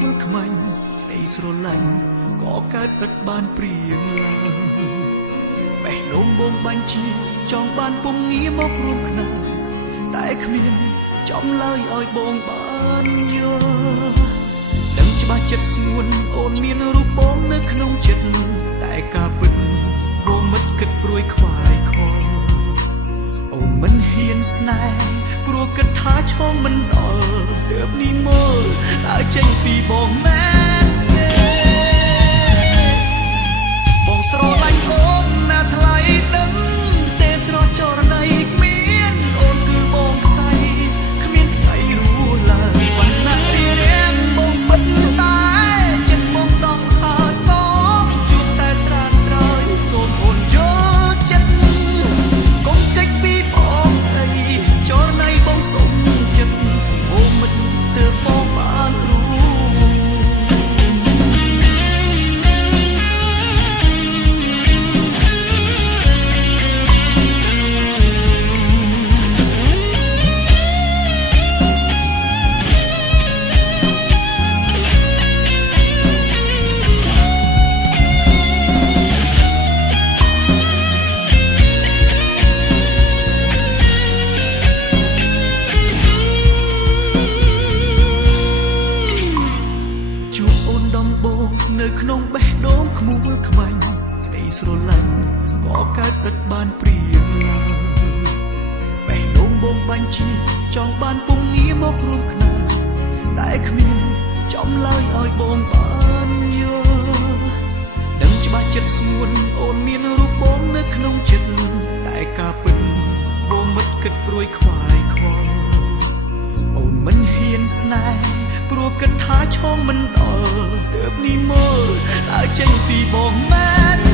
លខ្មាញ់ក្តីស្រឡាញ់ក៏កើតឥតបានព្រៀងឡើងបេះដូងបងបាញ់ជាចង់បានពុំងារមករួមខ្នាតែគ្មានចំឡើយឲ្យបងបានយល់ដឹងច្បាស់ចិត្តស្ងួនអូនមានរូបបងនៅក្នុងចិត្តតែការពិតបងមិនគិតព្រួយខ្វាយខ្វល់អូនមិនហ៊ានស្នេហ៍ព្រោះគិតថាឈោងមិនដល់ទើបនេះមើលដើរចេញពីបងមែនទេបងស្រឡាញ់អូនណាថ្លៃដឹងទេស្រចរណីគ្មានអូនគឺបងខ្សែគ្មានថ្ងៃរស់ឡើងវណ្ណៈរៀបរៀងបងពិតតែចិត្តបងต้องហើយសមជួបតែត្រានត្រោយសូមអូនយល់ចិត្តកុំកិច្ចពីបងអីចរណីបងសុំចិត្តអូមិនទើបបងបានรู้នៅក្នុងបេះដូងខ្មួលខ្មាញ់ក្តីស្រឡាញ់ក៏កើតឥតបានព្រៀងឡើងបេះដូងបងបាញ់ជាចង់បានពុំងារមករួមខ្នាតែគ្មានចំឡើយឲ្យបងបានយល់ដឹងច្បាស់ចិត្តស្ងួនអូនមានរូបបងនៅក្នុងចិត្តតែការពិតបងមិនគិតព្រួយខ្វាយខ្វល់អូនមិនហ៊ានស្នេហ៍ព្រោះគិតថាឈោងមិនដល់ទើបនេះមើលដើរចេញពីបងមែន